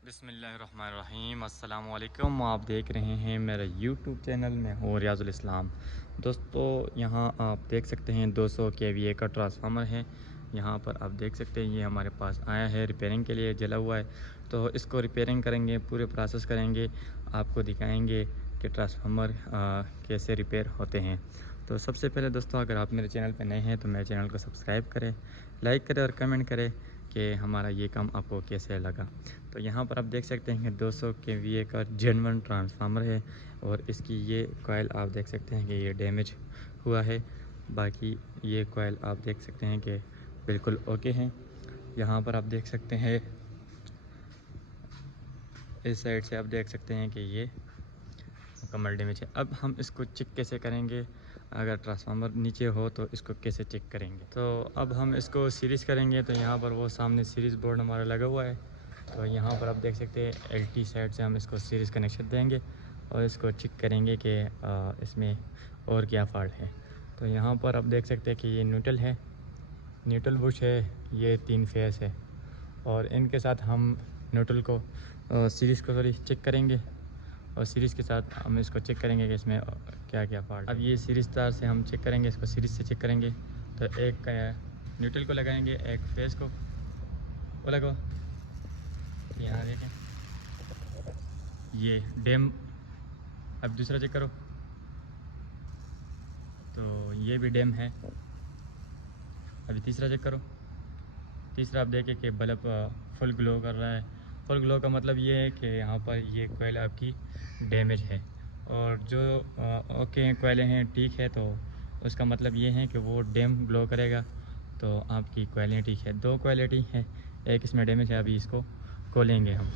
बिस्मिल्लाहिर्रहमानिर्रहीम। अस्सलाम वालेकुम। आप देख रहे हैं मेरा यूट्यूब चैनल में हूँ रियाजुल इस्लाम। दोस्तों, यहाँ आप देख सकते हैं 200 केवीए का ट्रांसफार्मर है। यहाँ पर आप देख सकते हैं ये हमारे पास आया है रिपेयरिंग के लिए, जला हुआ है। तो इसको रिपेयरिंग करेंगे, पूरे प्रोसेस करेंगे, आपको दिखाएंगे कि ट्रांसफार्मर कैसे रिपेयर होते हैं। तो सबसे पहले दोस्तों, अगर आप मेरे चैनल पर नए हैं तो मेरे चैनल को सब्सक्राइब करें, लाइक करें और कमेंट करें कि हमारा ये काम आपको कैसे लगा। तो यहाँ पर आप देख सकते हैं कि 200 केवीए का जेन 1 ट्रांसफार्मर है और इसकी ये कॉइल आप देख सकते हैं कि ये डैमेज हुआ है। बाकी ये कॉइल आप देख सकते हैं कि बिल्कुल ओके हैं। यहाँ पर आप देख सकते हैं इस साइड से आप देख सकते हैं कि ये मुकम्मल डैमेज है। अब हम इसको चेक कैसे करेंगे, अगर ट्रांसफार्मर नीचे हो तो इसको कैसे चेक करेंगे। तो अब हम इसको सीरीज़ करेंगे। तो यहाँ पर वो सामने सीरीज़ बोर्ड हमारा लगा हुआ है। तो यहाँ पर आप देख सकते हैं एलटी साइड से हम इसको सीरीज़ कनेक्शन देंगे और इसको चेक करेंगे कि इसमें और क्या फॉल्ट है। तो यहाँ पर आप देख सकते हैं कि ये न्यूट्रल है, न्यूट्रल बुश है, ये 3 फेस है और इनके साथ हम न्यूट्रल को सीरीज़ को थोड़ी चेक करेंगे और सीरीज़ के साथ हम इसको चेक करेंगे कि इसमें क्या क्या फॉल्ट। अब ये सीरीज़ तार से हम चेक करेंगे, इसको सीरीज़ से चेक करेंगे। तो एक न्यूट्रल को लगाएंगे, एक फेस को वो लगाओ। तो यहाँ देखें ये डैम। अब दूसरा चेक करो, तो ये भी डैम है। अभी तीसरा चेक करो। तीसरा आप देखें कि बल्ब फुल ग्लो कर रहा है। फुल ग्लो का मतलब ये है कि यहाँ पर ये कोयल आपकी डैमेज है और जो ओके कोयलें हैं ठीक है, तो उसका मतलब ये है कि वो डैम ग्लो करेगा तो आपकी कोयलें ठीक है। 2 क्वालिटी है, एक इसमें डैमेज है। अभी इसको खोलेंगे हम।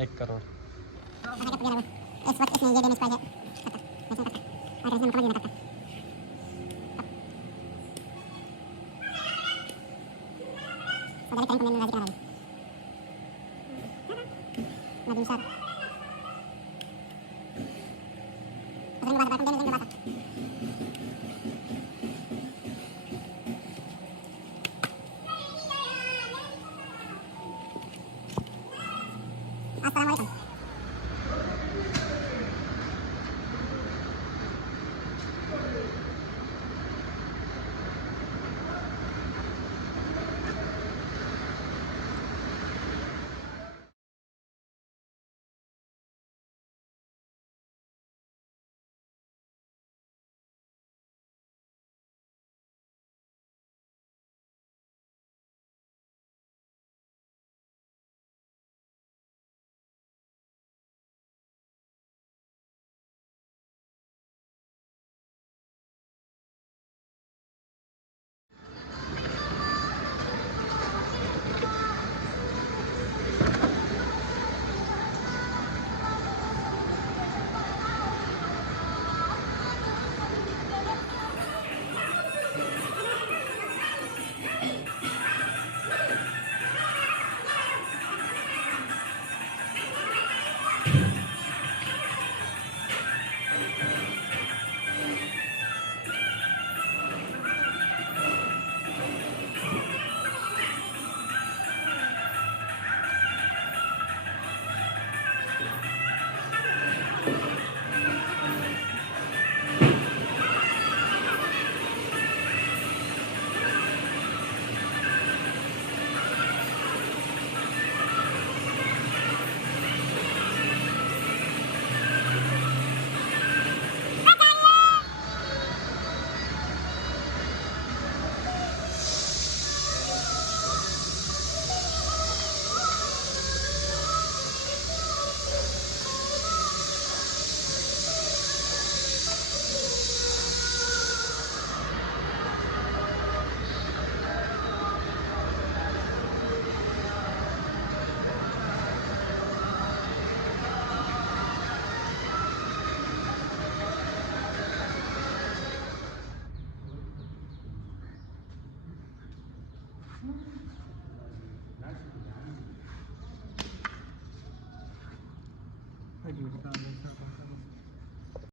1 करोड़। इस वक्त इसने ये डैमेज पाया है और इसने मुकम्मल नहीं करता। और डायरेक्ट टाइम को मैंने राजी करा रहा हूँ नदीम सर उसने बात बात डैमेज बात अस्सलाम वालेकुम।